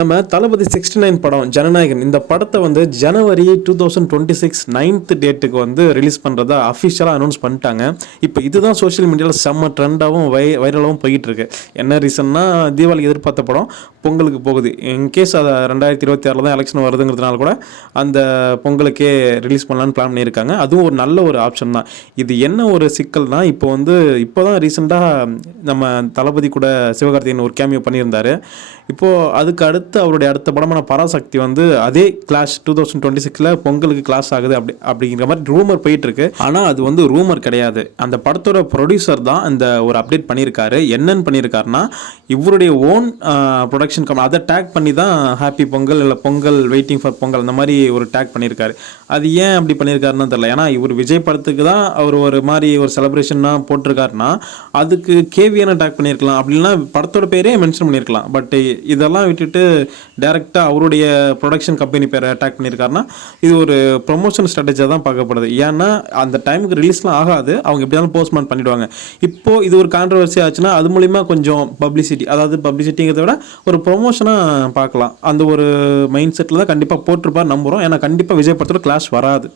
நம்ம தளபதி 69 படம் ஜனநாயகன் இந்த படத்தை வந்து ஜனவரி 2026 9th டேட்டுக்கு வந்து ரிலீஸ் பண்ணுறதா அஃபிஷியலாக அனௌன்ஸ் பண்ணிட்டாங்க. இப்போ இதுதான் சோஷியல் மீடியாவில் செம்ம ட்ரெண்டாகவும் வைரலாகவும் போயிட்டு இருக்கு. என்ன ரீசன்னா, தீபாவளிக்கு எதிர்பார்த்த படம் பொங்கலுக்கு போகுது. இன்கேஸ் அதை 2026 தான் எலெக்ஷன் வருதுங்கிறதுனால கூட அந்த பொங்கலுக்கே ரிலீஸ் பண்ணலான்னு பிளான் பண்ணியிருக்காங்க. அதுவும் ஒரு நல்ல ஒரு ஆப்ஷன் தான். இது என்ன ஒரு சிக்கல்னா, இப்போ தான் ரீசெண்டாக நம்ம தளபதி கூட சிவகார்த்திகேயன் ஒரு கேமியோ பண்ணியிருந்தார். இப்போது அதுக்கு அவருடைய அடுத்த படமான பராசக்தி வந்து அதே கிளாஷ் 2026 பொங்கலுக்கு கிளாஸ் ஆகுது அப்படிங்கிற மாதிரி ரூமர் போயிட்டு இருக்கு. ஆனால் அது வந்து ரூமர் கிடையாது. அந்த படத்தோட ப்ரொடியூசர் தான் இந்த ஒரு அப்டேட் பண்ணியிருக்காரு. என்னன்னு பண்ணியிருக்காருன்னா, இவருடைய ஓன் ப்ரொடக்ஷன் கம்பெனி அதை டேக் பண்ணி தான் ஹாப்பி பொங்கல் இல்லை பொங்கல் வெயிட்டிங் ஃபார் பொங்கல் அந்த மாதிரி ஒரு டேக் பண்ணியிருக்காரு. அது ஏன் அப்படி பண்ணியிருக்காருன்னு தெரியல. ஏன்னா இவர் விஜய் படத்துக்கு தான் அவர் ஒரு மாதிரி ஒரு செலிப்ரேஷன்னா போட்டிருக்காருன்னா அதுக்கு கேவியான டேக் பண்ணியிருக்கலாம், அப்படின்னா படத்தோட பேரே மென்ஷன் பண்ணியிருக்கலாம். பட் இதெல்லாம் விட்டுட்டு டைரெக்டாக அவருடைய ப்ரொடக்ஷன் கம்பெனி பேரை அட்டாக் பண்ணியிருக்காருன்னா இது ஒரு ப்ரொமோஷன் ஸ்ட்ராட்டஜியாக தான் பார்க்கப்படுது. ஏன்னா அந்த டைமுக்கு ரிலீஸ்லாம் ஆகாது, அவங்க எப்படியாலும் போஸ்ட்மான் பண்ணிவிடுவாங்க. இப்போது இது ஒரு கான்ட்ரவர்சி ஆச்சுன்னா அது மூலிமா கொஞ்சம் பப்ளிசிட்டி, அதாவது பப்ளிசிட்டிங்கிறத விட ஒரு ப்ரொமோஷனாக பார்க்கலாம். அந்த ஒரு மைண்ட் செட்டில் தான் கண்டிப்பாக போட்டிருப்பார் நம்புகிறோம். ஏன்னா கண்டிப்பாக விஜய் படத்தோட கிளாஷ் வராது.